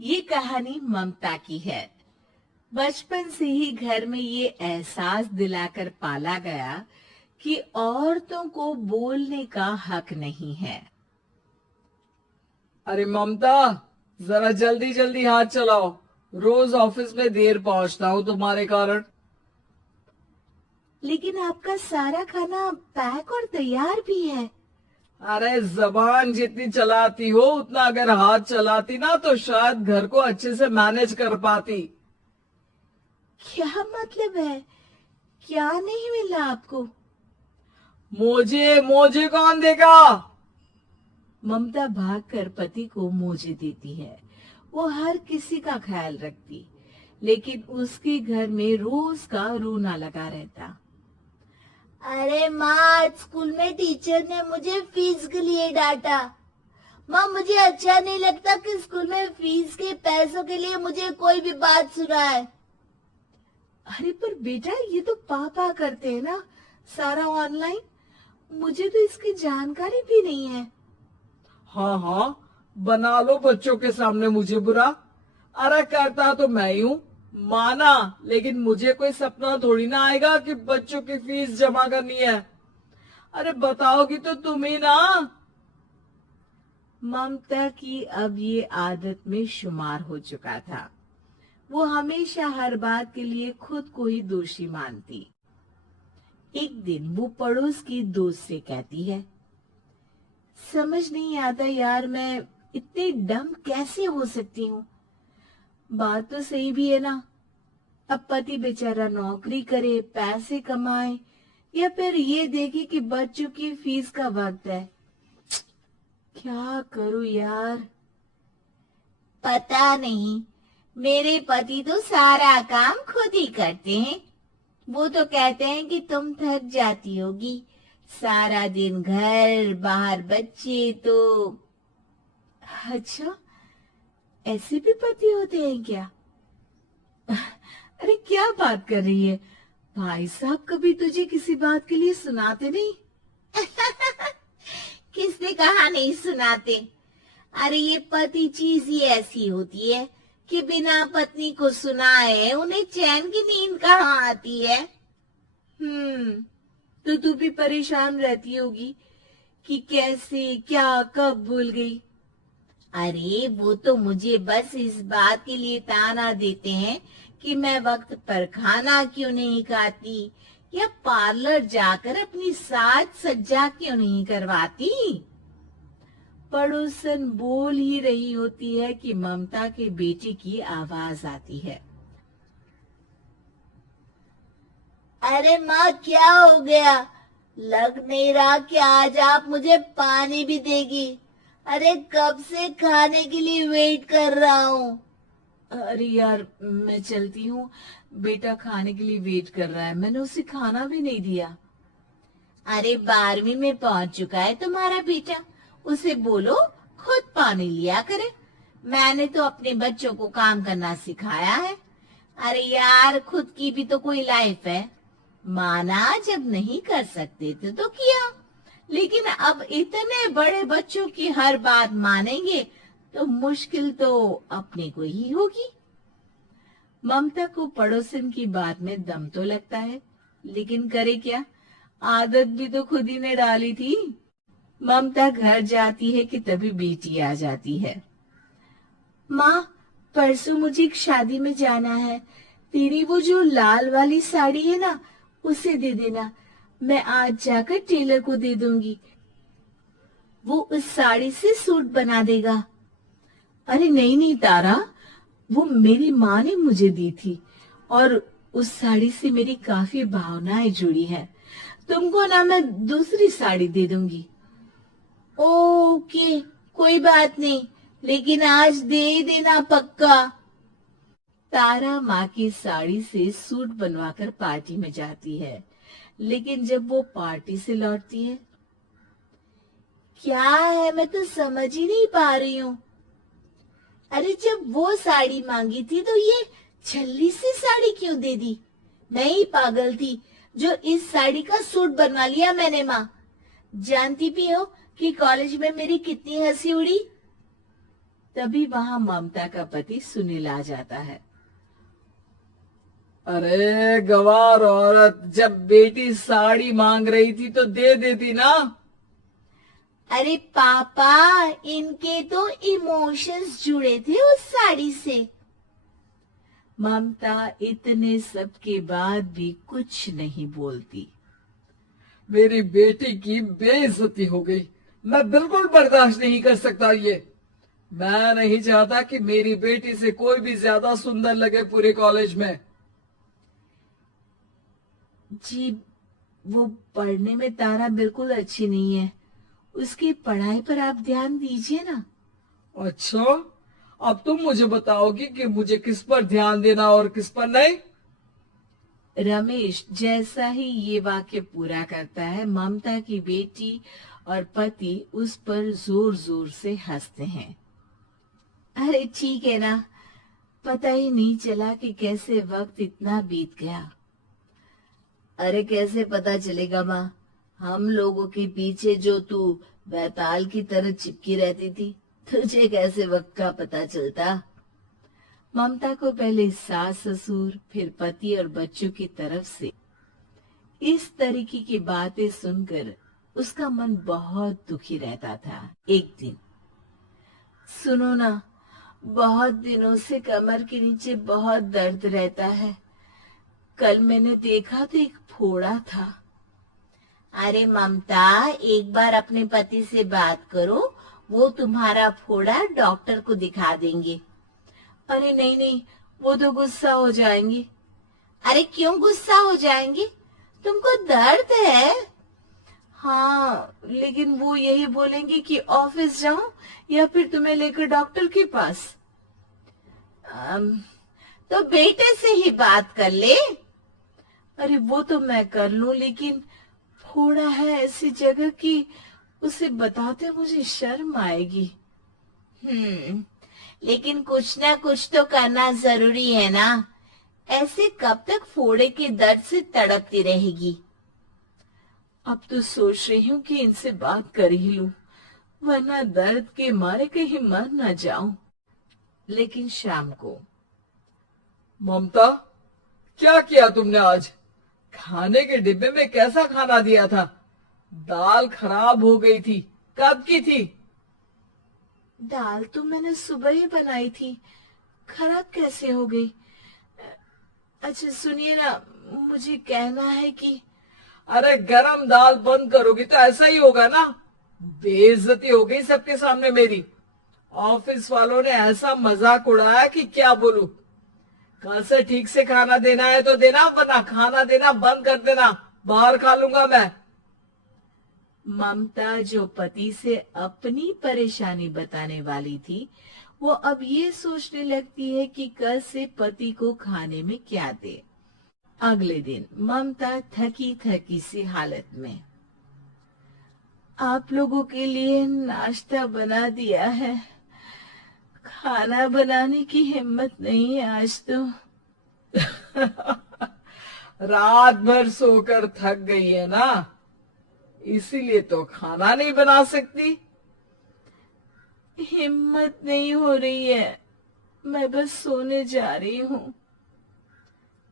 ये कहानी ममता की है। बचपन से ही घर में ये एहसास दिलाकर पाला गया कि औरतों को बोलने का हक नहीं है। अरे ममता, जरा जल्दी जल्दी हाथ चलाओ। रोज ऑफिस में देर पहुंचता हूँ तुम्हारे कारण। लेकिन आपका सारा खाना पैक और तैयार भी है। अरे जबान जितनी चलाती हो उतना अगर हाथ चलाती ना तो शायद घर को अच्छे से मैनेज कर पाती। क्या मतलब है? क्या नहीं मिला आपको? मुझे मुझे कौन देगा? ममता भागकर पति को मोजे देती है। वो हर किसी का ख्याल रखती, लेकिन उसके घर में रोज का रोना लगा रहता। अरे माँ, आज स्कूल में टीचर ने मुझे फीस के लिए डांटा। माँ, मुझे अच्छा नहीं लगता कि स्कूल में फीस के पैसों के लिए मुझे कोई भी बात सुनाए। अरे पर बेटा, ये तो पापा करते हैं ना, सारा ऑनलाइन। मुझे तो इसकी जानकारी भी नहीं है। हाँ हाँ, बना लो बच्चों के सामने मुझे बुरा। अरे करता तो मैं ही हूँ, माना। लेकिन मुझे कोई सपना थोड़ी ना आएगा कि बच्चों की फीस जमा करनी है। अरे बताओगी तो तुम ही ना। ममता की अब ये आदत में शुमार हो चुका था। वो हमेशा हर बात के लिए खुद को ही दोषी मानती। एक दिन वो पड़ोस की दोस्त से कहती है, समझ नहीं आता यार, मैं इतनी डम कैसे हो सकती हूँ। बात तो सही भी है ना। अब पति बेचारा नौकरी करे, पैसे कमाए, या फिर ये देखे कि बच्चों की फीस का वक्त है। क्या करूं यार। पता नहीं, मेरे पति तो सारा काम खुद ही करते हैं। वो तो कहते हैं कि तुम थक जाती होगी, सारा दिन घर बाहर बच्चे तो। अच्छा, ऐसे भी पति होते हैं क्या? अरे क्या बात कर रही है? भाई साहब कभी तुझे किसी बात के लिए सुनाते नहीं? किसने कहा नहीं सुनाते? अरे ये पति चीज ही ऐसी होती है कि बिना पत्नी को सुनाए उन्हें चैन की नींद कहाँ आती है। तो तू भी परेशान रहती होगी कि कैसे, क्या, कब भूल गई। अरे वो तो मुझे बस इस बात के लिए ताना देते हैं कि मैं वक्त पर खाना क्यों नहीं खाती, या पार्लर जाकर अपनी साज सज्जा क्यों नहीं करवाती। पड़ोसन बोल ही रही होती है कि ममता के बेटे की आवाज आती है। अरे माँ, क्या हो गया? लग नहीं रहा कि आज आप मुझे पानी भी देगी। अरे कब से खाने के लिए वेट कर रहा हूँ। अरे यार, मैं चलती हूँ। बेटा खाने के लिए वेट कर रहा है, मैंने उसे खाना भी नहीं दिया। अरे 12वीं में पहुंच चुका है तुम्हारा बेटा, उसे बोलो खुद पानी लिया करे। मैंने तो अपने बच्चों को काम करना सिखाया है। अरे यार, खुद की भी तो कोई लाइफ है। माना जब नहीं कर सकते थे तो किया, लेकिन अब इतने बड़े बच्चों की हर बात मानेंगे तो मुश्किल तो अपने को ही होगी। ममता को पड़ोसन की बात में दम तो लगता है, लेकिन करे क्या, आदत भी तो खुद ही ने डाली थी। ममता घर जाती है कि तभी बेटी आ जाती है। माँ, परसों मुझे एक शादी में जाना है। तेरी वो जो लाल वाली साड़ी है ना, उसे दे देना। मैं आज जाकर टेलर को दे दूंगी, वो उस साड़ी से सूट बना देगा। अरे नहीं नहीं तारा, वो मेरी माँ ने मुझे दी थी और उस साड़ी से मेरी काफी भावनाएं जुड़ी है। तुमको ना मैं दूसरी साड़ी दे दूंगी। ओके, कोई बात नहीं, लेकिन आज दे देना पक्का। तारा माँ की साड़ी से सूट बनवाकर पार्टी में जाती है, लेकिन जब वो पार्टी से लौटती है, क्या है, मैं तो समझ ही नहीं पा रही हूँ। अरे जब वो साड़ी मांगी थी तो ये छल्ली सी साड़ी क्यों दे दी? मैं ही पागल थी जो इस साड़ी का सूट बनवा लिया मैंने। माँ, जानती भी हो कि कॉलेज में मेरी कितनी हंसी उड़ी। तभी वहां ममता का पति सुनील आ जाता है। अरे गवार औरत, जब बेटी साड़ी मांग रही थी तो दे देती ना। अरे पापा, इनके तो इमोशंस जुड़े थे उस साड़ी से। ममता इतने सब के बाद भी कुछ नहीं बोलती। मेरी बेटी की बेइज्जती हो गई। मैं बिल्कुल बर्दाश्त नहीं कर सकता ये। मैं नहीं चाहता कि मेरी बेटी से कोई भी ज्यादा सुंदर लगे पूरे कॉलेज में। जी, वो पढ़ने में तारा बिल्कुल अच्छी नहीं है, उसकी पढ़ाई पर आप ध्यान दीजिए ना। अच्छा, अब तुम मुझे बताओगी कि मुझे किस पर ध्यान देना और किस पर नहीं। रमेश जैसा ही ये वाक्य पूरा करता है, ममता की बेटी और पति उस पर जोर जोर से हंसते हैं। अरे ठीक है ना, पता ही नहीं चला कि कैसे वक्त इतना बीत गया। अरे कैसे पता चलेगा माँ, हम लोगों के पीछे जो तू बैताल की तरह चिपकी रहती थी, तुझे कैसे वक्त का पता चलता। ममता को पहले सास ससुर, फिर पति और बच्चों की तरफ से इस तरीके की बातें सुनकर उसका मन बहुत दुखी रहता था। एक दिन, सुनो ना, बहुत दिनों से कमर के नीचे बहुत दर्द रहता है। कल मैंने देखा तो एक फोड़ा था। अरे ममता, एक बार अपने पति से बात करो, वो तुम्हारा फोड़ा डॉक्टर को दिखा देंगे। अरे नहीं नहीं, वो तो गुस्सा हो जाएंगी। अरे क्यों गुस्सा हो जाएंगे? तुमको दर्द है? हाँ, लेकिन वो यही बोलेंगे कि ऑफिस जाऊं या फिर तुम्हें लेकर डॉक्टर के पास। तो बेटे से ही बात कर ले। अरे वो तो मैं कर लूं, लेकिन फोड़ा है ऐसी जगह कि उसे बताते मुझे शर्म आएगी। लेकिन कुछ ना कुछ तो करना जरूरी है ना। ऐसे कब तक फोड़े के दर्द से तड़पती रहेगी? अब तो सोच रही हूँ कि इनसे बात कर ही लूं, वरना दर्द के मारे कहीं मर न जाऊं। लेकिन शाम को, ममता, क्या किया तुमने आज? खाने के डिब्बे में कैसा खाना दिया था? दाल खराब हो गई थी। कब की थी? दाल तो मैंने सुबह ही बनाई थी, खराब कैसे हो गई? अच्छा सुनिए ना, मुझे कहना है कि अरे गरम दाल बंद करोगी तो ऐसा ही होगा ना। बेइज्जती हो गई सबके सामने मेरी। ऑफिस वालों ने ऐसा मजाक उड़ाया कि क्या बोलूं। कल से ठीक से खाना देना है तो देना, वरना खाना देना बंद कर देना। बाहर खा लूंगा मैं। ममता, जो पति से अपनी परेशानी बताने वाली थी, वो अब ये सोचने लगती है कि कल से पति को खाने में क्या दे। अगले दिन ममता थकी थकी सी हालत में, आप लोगों के लिए नाश्ता बना दिया है, खाना बनाने की हिम्मत नहीं है आज तो। रात भर सोकर थक गई है ना, इसीलिए तो खाना नहीं बना सकती। हिम्मत नहीं हो रही है, मैं बस सोने जा रही हूँ।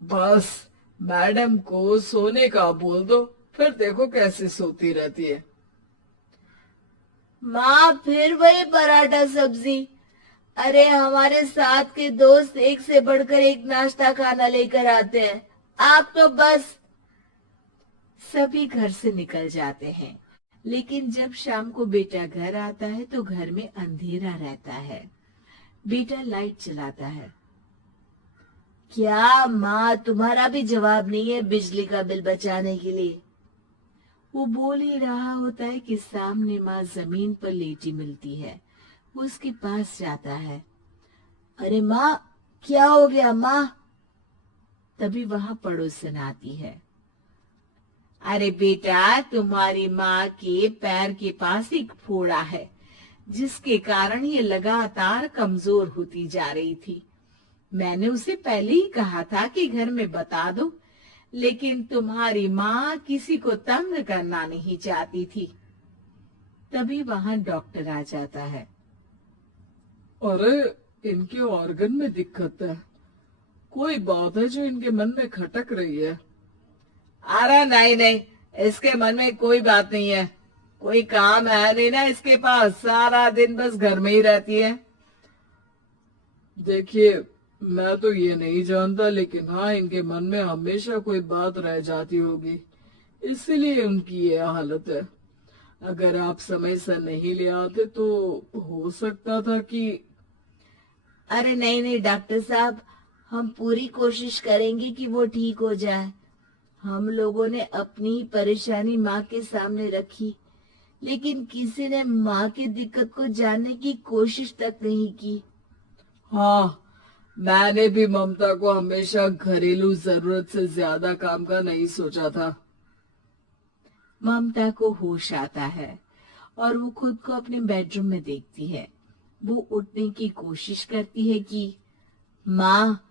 बस मैडम को सोने का बोल दो, फिर देखो कैसे सोती रहती है। माँ, फिर वही पराठा सब्जी। अरे हमारे साथ के दोस्त एक से बढ़कर एक नाश्ता खाना लेकर आते हैं, आप तो बस। सभी घर से निकल जाते हैं, लेकिन जब शाम को बेटा घर आता है तो घर में अंधेरा रहता है। बेटा लाइट चलाता है। क्या माँ, तुम्हारा भी जवाब नहीं है बिजली का बिल बचाने के लिए? वो बोल ही रहा होता है कि सामने माँ जमीन पर लेटी मिलती है। वो उसके पास जाता है। अरे माँ, क्या हो गया माँ? तभी वहां पड़ोसन आती है। अरे बेटा, तुम्हारी माँ के पैर के पास एक फोड़ा है, जिसके कारण ये लगातार कमजोर होती जा रही थी। मैंने उसे पहले ही कहा था कि घर में बता दो, लेकिन तुम्हारी माँ किसी को तंग करना नहीं चाहती थी। तभी वहां डॉक्टर आ जाता है। अरे, इनके ऑर्गन में दिक्कत है। कोई बात है जो इनके मन में खटक रही है। अरे नहीं नहीं, इसके मन में कोई बात नहीं है। कोई काम है नहीं ना इसके पास, सारा दिन बस घर में ही रहती है। देखिए, मैं तो ये नहीं जानता, लेकिन हाँ, इनके मन में हमेशा कोई बात रह जाती होगी, इसीलिए उनकी ये हालत है। अगर आप समय से नहीं ले आते तो हो सकता था कि। अरे नहीं नहीं डॉक्टर साहब, हम पूरी कोशिश करेंगे कि वो ठीक हो जाए। हम लोगों ने अपनी ही परेशानी माँ के सामने रखी, लेकिन किसी ने माँ की दिक्कत को जानने की कोशिश तक नहीं की। हाँ, मैंने भी ममता को हमेशा घरेलू जरूरत से ज्यादा काम का नहीं सोचा था। ममता को होश आता है और वो खुद को अपने बेडरूम में देखती है। वो उठने की कोशिश करती है कि माँ,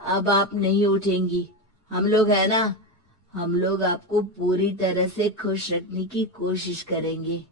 अब आप नहीं उठेंगी। हम लोग है ना, हम लोग आपको पूरी तरह से खुश रखने की कोशिश करेंगे।